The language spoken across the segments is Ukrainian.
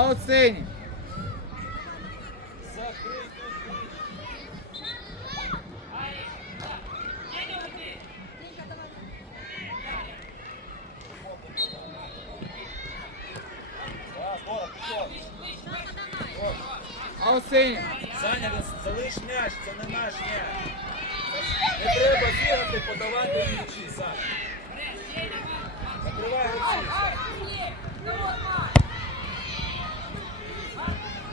Аут синій. Аут синій. Саня, залиш м'яч, це не наш м'яч. Не треба бігати, подавати м'ячі, Саня. Закривай гравців, Саня.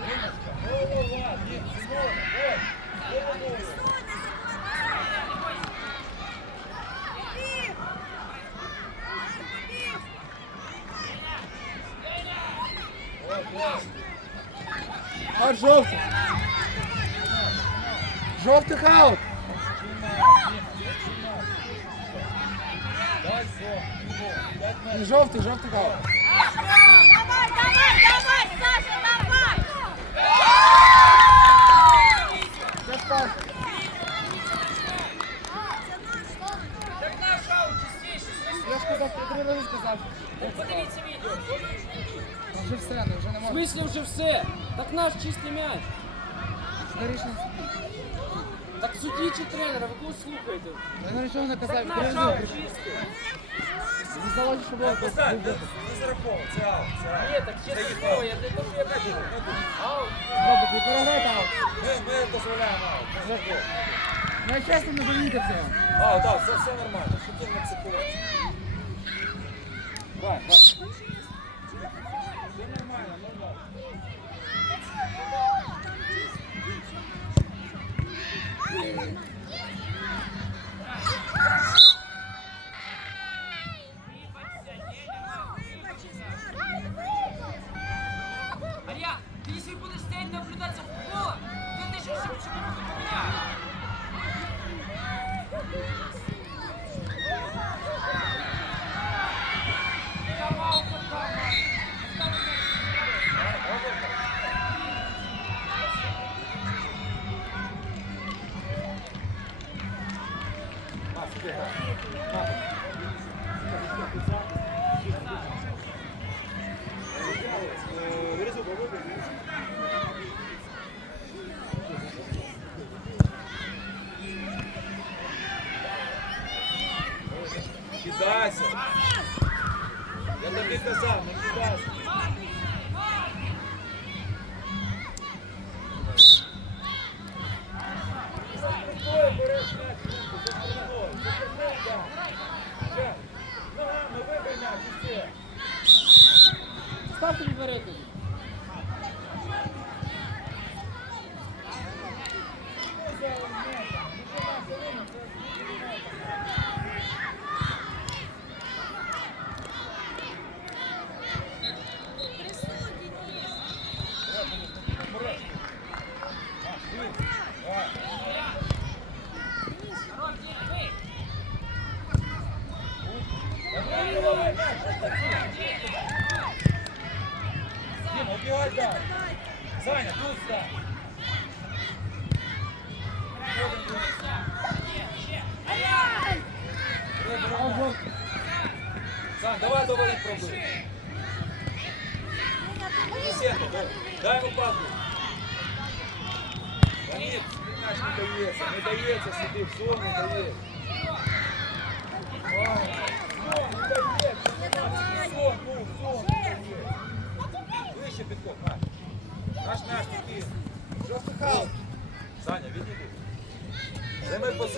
Дімочка, голова, Дім, Сімона, ось, головою. Аут жовтий. Жовтих аут. Метрів. Жовтий, жовтих аут. Давай, давай, давай, Саша, давай! Це спас. Я сказав, ти три рази сказав. Подивіться Вже все, ну вже не В можна. смислі вже все. Так наш чистий м'яч. Це рішення. Так судді чи тренера, ви кого слухаєте? Я нічого не казав. Так наш аут чистий. Не залежить, що було. Поставь, не не зараховуй, це аут, це аут. Ні, так чесне слово, я не кажу, як було. Аут. Робить, ви програєте аут. Ми, ми дозволяємо аут, не зараховуй. Ну, я чесно не замітив цього. А, так, все, все нормально. Що ти не? Давай, давай. Нормально, нормально.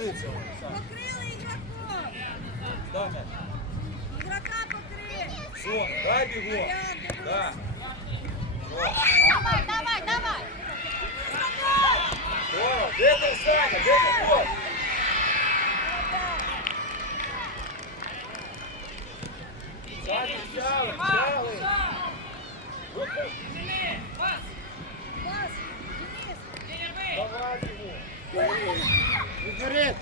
Покрили ігроком! дай м'яч. Ігрока покрили! В зону, дай бігом. Да. Давай, давай, давай! Здорово. Де ти, Саня? Де ти ход? Саня, взяли, взяли. Виходь. Пас! Денис! Давай його.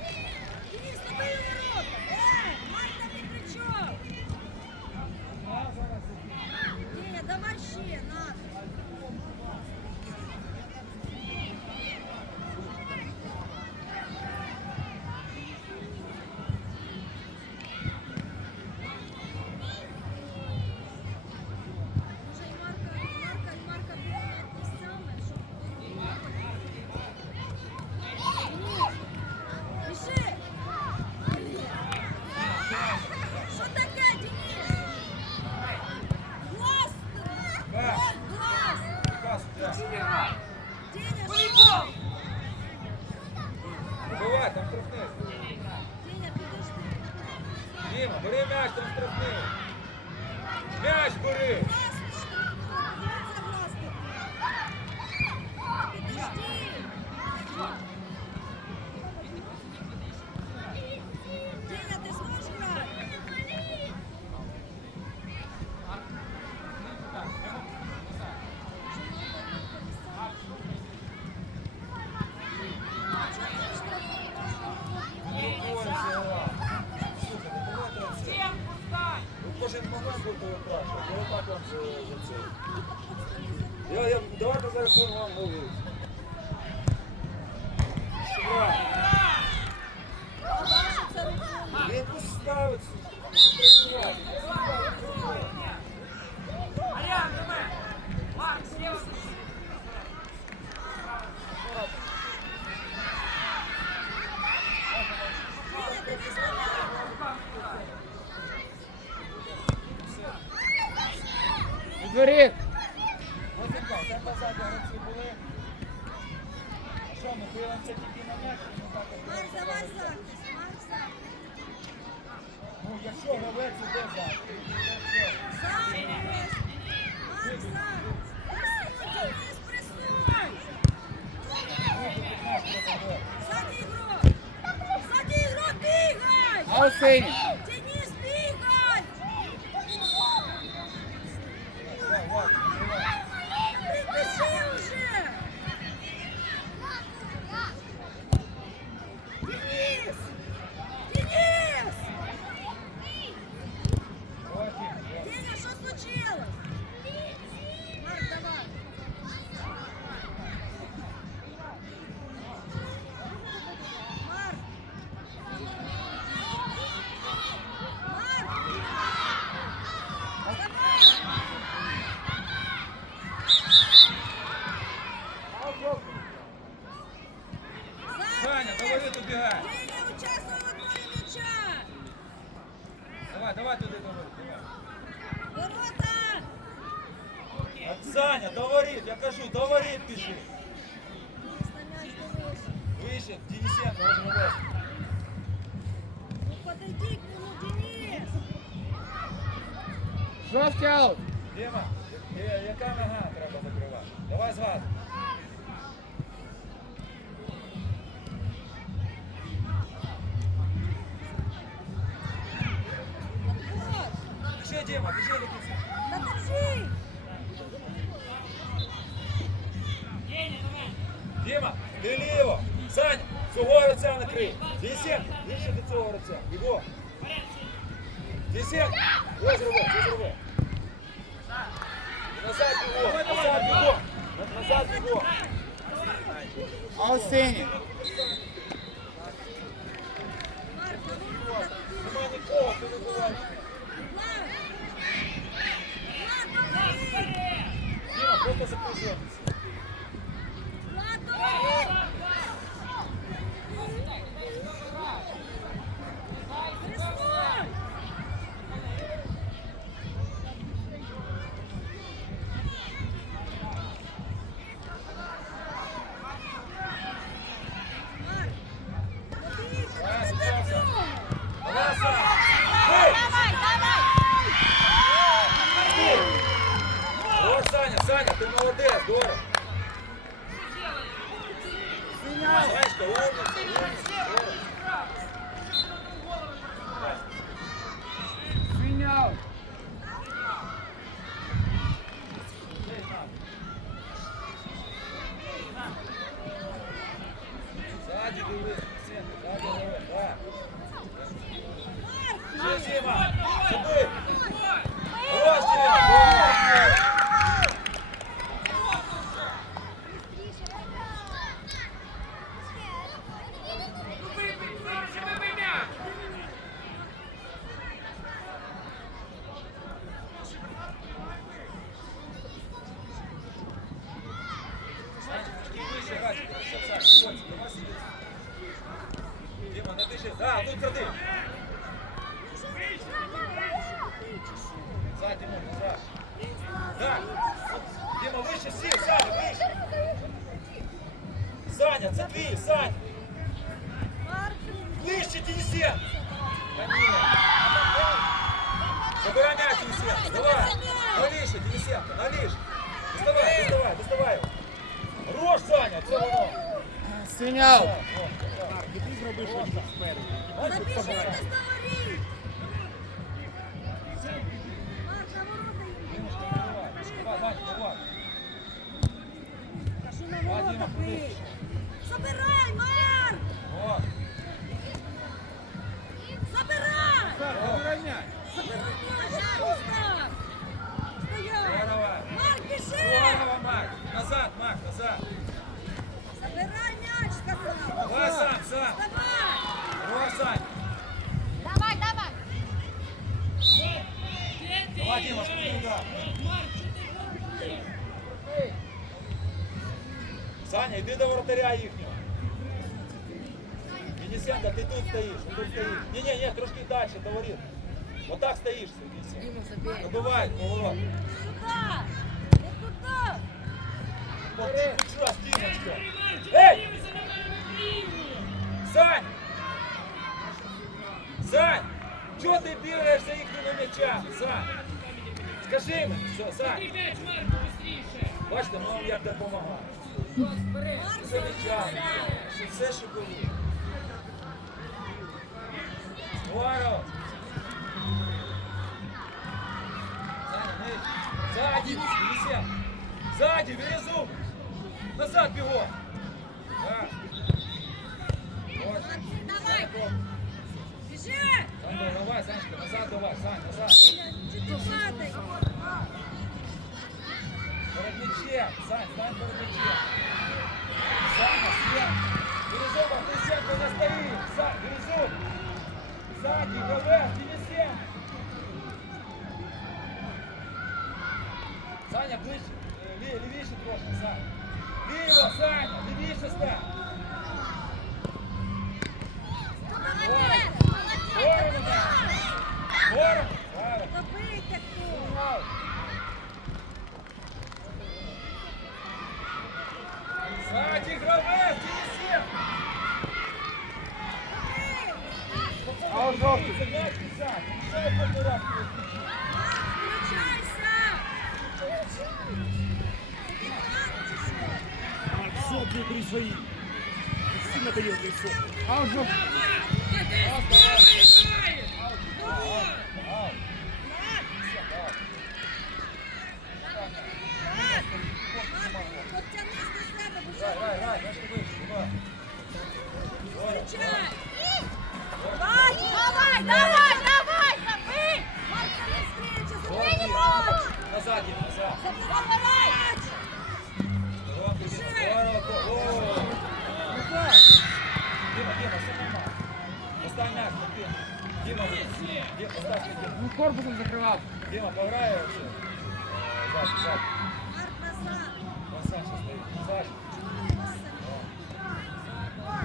Absolutely. Якщо Говець іде за. Заді ігрок! Заді ігрок бігай! Алсинь! лиця накрив. Вісім. Ближче до цього гравця. Його. Вісім. Ось зроби, ось зроби. Назад його. Назад його. Назад його. Аусені. Нема нікого, ти не буваєш. Діма, просто запустилися. Саня, ты молодец, здорово. Санечка, умница, умница. біжи. Да, ну, тут кради. Ззаді можна, зразу. Да. Діма, вище всі, Саня, вище. Саня, це твій, Сань. Ближче, Денисен. Забороняй, Денисен. Давай. Наліше, Денисенко, наліж. Доставай, доставай, доставай. Рож, Саня, це воно. Синяв. Ти зробиш дворі. Марк, на ворота йди. Давай, Даня, давай. Кажу, на ворота бий. Забирай, Марк! Забирай! Забирай До їхнього. Денисенко, ти тут стоїш, тут стоїш. Ні, ні, ні, трошки далі, до воріт. Отак стоїш, Денисенко. Добивай, поворот. Сюда! Не туди! Вот ты сейчас, Димочка. Эй! Сань! Сань! Чого ти бігаєш за їхніми м'ячами, Сань? Скажи мені, що, Сань? Бачите, ми вам як допомагаємо. Все. Сзади, Березу! Назад бегом! Да. Давай! Давай, Санечка, назад давай, Сань, назад. Чи мячем, Сань, перед мячем. Саня, съем. Березова, Денисенко не стоит. Сань, Березу. Сзади, ГВ, Денисенко. Саня, ближче, лі- лівіше трошки, Сань. Ліво, Саня, лівіше стань. Молодець! Сторону, Молодець! Сторону. Правильно. Забийте хто! Сзади, ГВ, Денисенко. Аут жовтий. Це м'яч, Саня. Що ви перший раз Включайся! Марк, все при свои. Ты сильно даешь лицо. Аут жовтий. Подтянись до себе, бо Грай, грай, грай, значит вище, давай. Включай! Давай, давай, давай, давай, забий! Марка не встреча, забий м'яч! Назад, Дим, назад. Забирай м'яч! Здорово, Дима, здорово. О! Дима, Дима, все нормально. Поставь мяч, на Дима. Дима, Дима, поставь на Дима. Ну корпусом закривав. Дима, пограй вообще. Сзади, сзади. Марк назад! Вон Саша стоит. Сзади.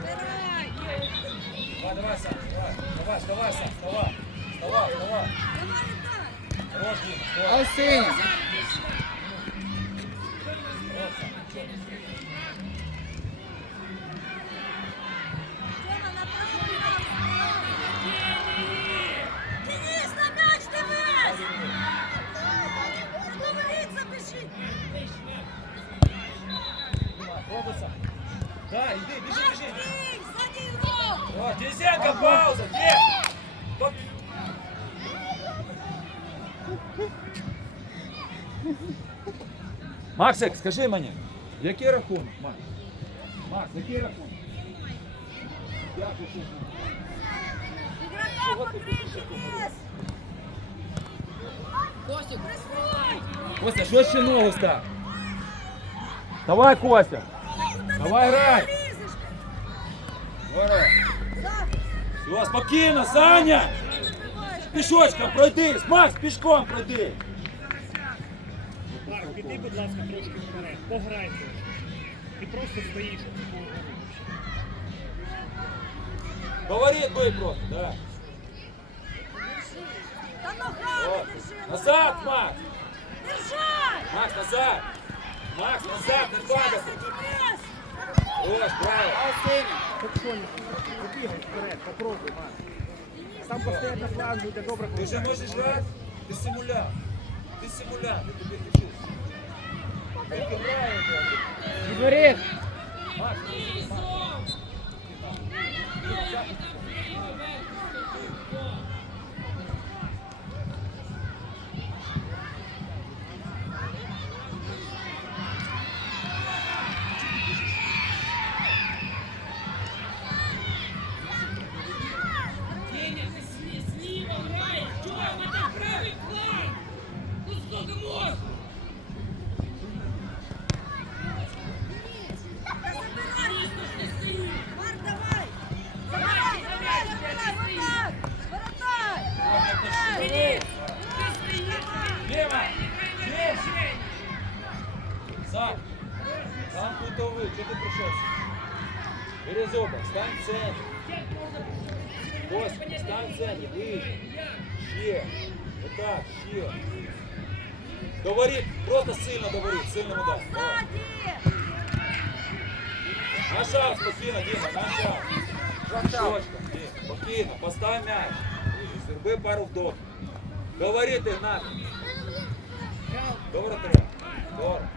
Забирай! Давай, давай, Саша, давай. Давай, вставай, Саша, вставай. Вставай, вставай. Давай так! Хорош, Дима, здорово. Аут Дима. Да, иди, бежи, бежи. руку! Вот, пауза, где? Стоп. Максик, скажи мені, який рахунок, Макс? Макс, який рахунок? Дякую, що Денис! Костік, Костя, що ще ногу став? Давай, Костя. Давай, грай. Лізеш! Здорово. Захист! Все, спокійно, Саня. Закриваєш! Пішочком пройди. Макс, пішком пройди. Марк, піди, будь ласка, трошки вперед. Пограй трошки. Ти просто стоїш. Говорит бий просто, да. Та ногами Вот. держи! Назад, ногами. Макс. Держай! Макс, назад. Макс, назад, не падай. Ось, побігай вперед, попробуй, Марк. Там постоянно на фланг буде добре. Ти вже можеш грати? Ти симуляр. Ти симуляр, я тобі кажу. Тільки граєте. Ігорі. Макс, Макс. Говори, просто сильно говори, сильно удар. Давай. Сзади! На шаг спокійно, Діма, на шаг. Шаг. Точка, Дім, спокійно, постав м'яч. Зроби пару вдохів. Говори ти, Гнат. Добре треба. Добре.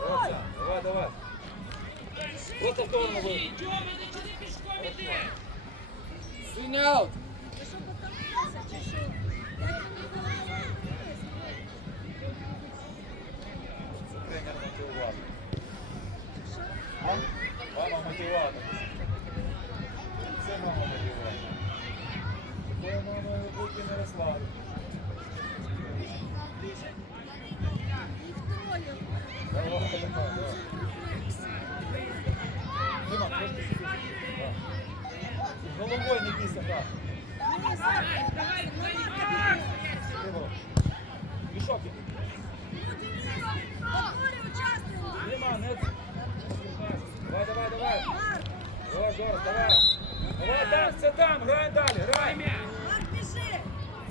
Оце, давай, давай. Просто в сторону вийди. Тёма, ты что ты пешком идешь? Синій аут. Ти що потомився чи що? Це тренер мотиватор. Мама мотиватор. Це мама мотиватор. Такою мамою бути не росла. Головою не бійся, так. Давай, давай, давай! Мішок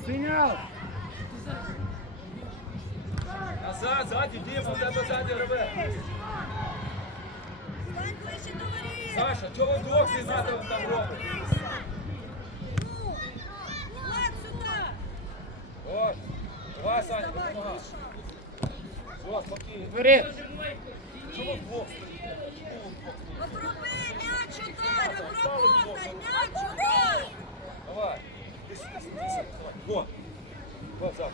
Синій Назад, ззаді, Діма, у тебе ззаді граве. Стань ближче до воріт! Саша, чого двох зігнати вам там робите? Ну, Влад, сюди! Ось. Давай, Саня, допомагай. Все, спокійно. Ігорі. Чого ви вдвох стоїте? М'яч удар! Обработай м'яч удар! Давай. Вон, зад.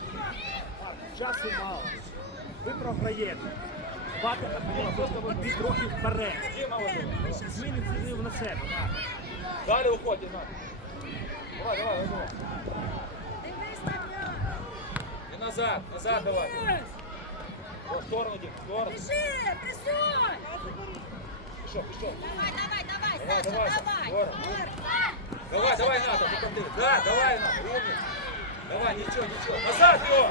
Часу мало. Ви програєте. Бати на просто ви трохи вперед. Зміни ініціативу на себе. Далі уходь, Діма. Давай, давай, давай. І назад, назад давай. О, в сторону, Дім, в сторону. Біжи! Присунь! Пішов, пішов. Давай, давай, Давай, Саша, давай, давай! Жора. Марк! Давай, давай, Ната, ти там ти. Да, давай, Ната, умница. Давай, нічого, нічого. Назад його.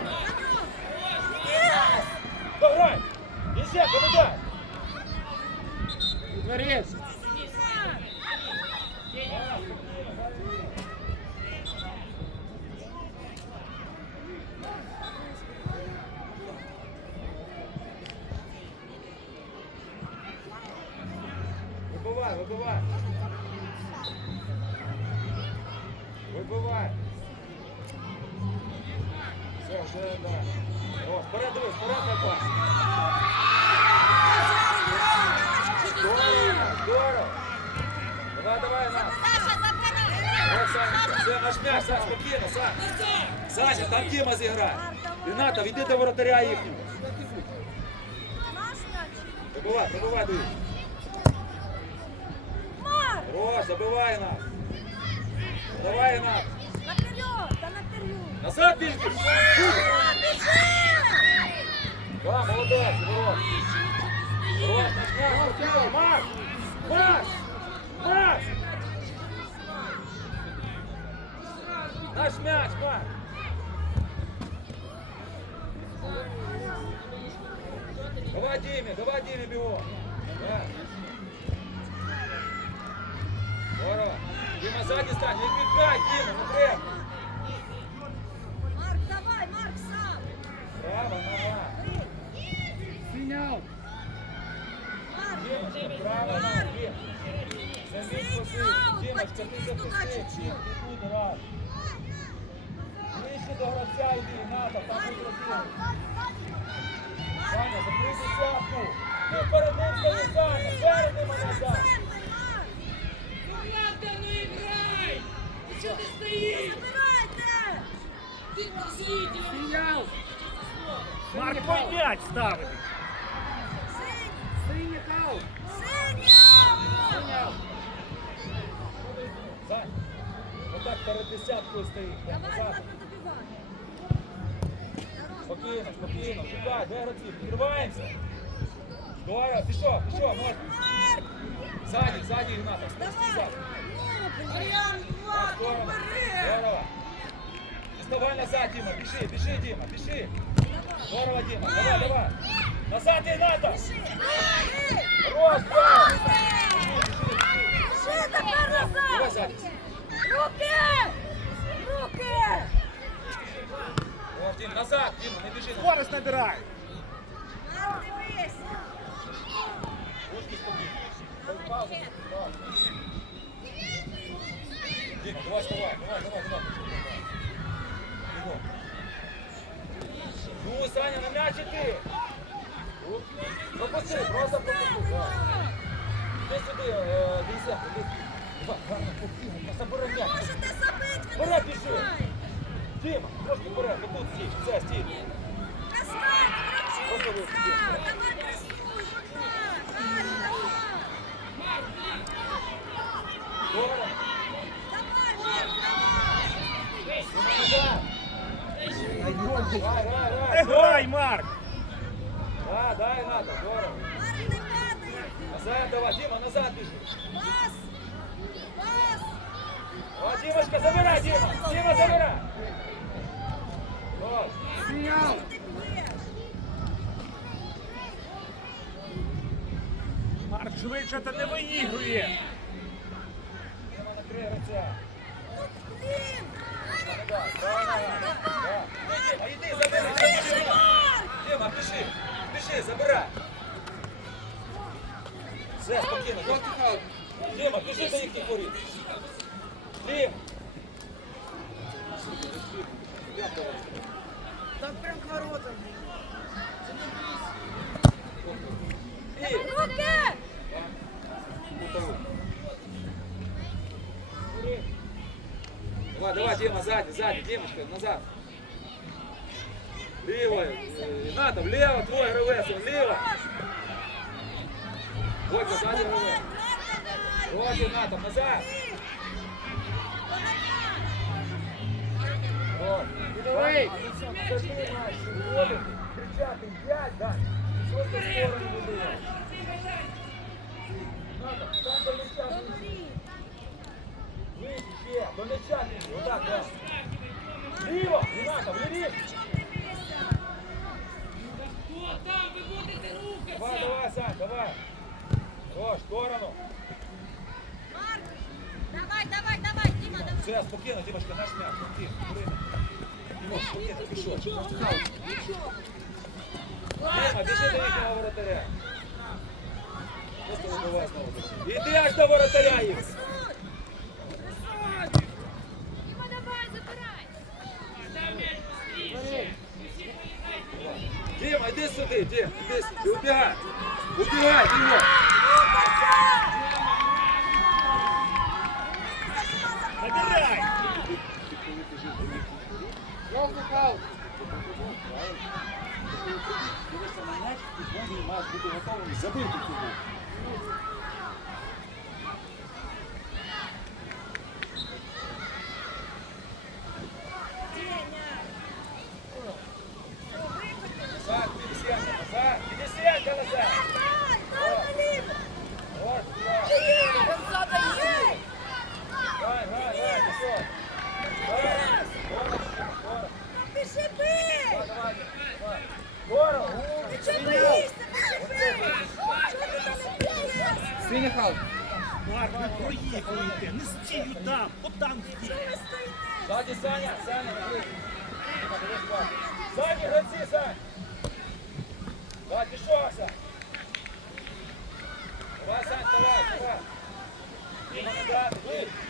Давай. Нельзя, повидай. Ігорі. Саня, все, наш м'яч, Сань, спокійно, Сань. Саня, там Діма зіграє. Рената, відійди до воротаря їхнього. Забивай, забивай, дивись. Хорош, забивай нас. Давай нас. Наперед! Та наперед! Назад біжи! Да, молодець, хорош. Хорош, наш спокійно, Макс. Макс. Наш м'яч, Макс. Давай, Дімі, давай, Дімі, бігом. Да. Здорово. Діма, ззаді стань, не відбігай, Діма, не треба. Ззаді, ззаді Ігната, спусти Давай! ззаді. Мар'ян, два, Здорово, бери! здорово. Доставай назад, Діма, біжи, біжи, Діма, біжи. Здорово, Діма, давай, давай. Назад, Ігната! Бери! Хорош, да! Ще тепер Давай назад! ззаді. Руки! Руки! О, Дім, назад, Діма, не біжи. Скорость набирай. Марк, дивись! Спокійно. Давай. Вставай, давай, давай, давай. Ну, Саня, на м'яч. Оп. Пропусти, просто пропусти. да. Іди іди. Можете забити, ви не ви- Давай пресуй, отак! Гарно, давай! Здорово. Давай, Марк, давай! Назад. Грай, грай, Не грай. грай, Марк. Да, дай, надо, здорово. Марк, не падай! Назад давай, Дима, назад бежи. Пас! Пас! О, Димочка, забирай, Дима. Дима, забирай. Вот. Ти б'єш! Марк швидше та не виігрує. Дима, накрий гравця. Блін! Да, правильно. Бежи, забирай. Все, спокійно. Жовтий аут. Дима, бежи до їхніх воріт. Дима. Там прям к воротам. Дима. Руки! Давай, давай, Дима, сзади, сзади, Димочка, назад. Лево, э, Ната, влево, твой лево. Вот, сзади РВС. Вот, и Ната, назад. Давай. Кричати, п'ять, да. Що за сторону буде? Ната, там до м'яча ближче. Ближче, ще, до м'яча. Отак, да. Ліво, Ната, вліві. Давай, давай, Сань, давай. Хорош, в сторону. Марк! Давай, давай, давай, Дима, давай! Все, спокійно, Дімочка, наш м'яч. Время. Дімон, спокійно, пішов. Нічого! Дима, біжи до їхнього воротаря. Просто вибивай знову. Іди аж до воротаря їх. Пресуй! Діма, давай, забирай. Ставь мяч быстрее! Вы все полетайте! Дима, іди сюди, Дім, іди сюди. Убігай. Убігай, Дима. Набирай. Жовтий аут. Дивися. Amen.